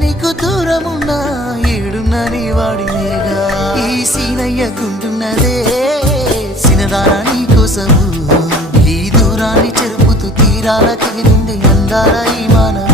నీకు దూరమున్నా ఏడున్నా నీ వాడినేగా ఈ సీనయ్య గుంటున్నదే సినదారా నీ కోసము ఈ దూరాన్ని చెరుపుతూ తీరాల తెగినుండి అందాల ఈ మానవ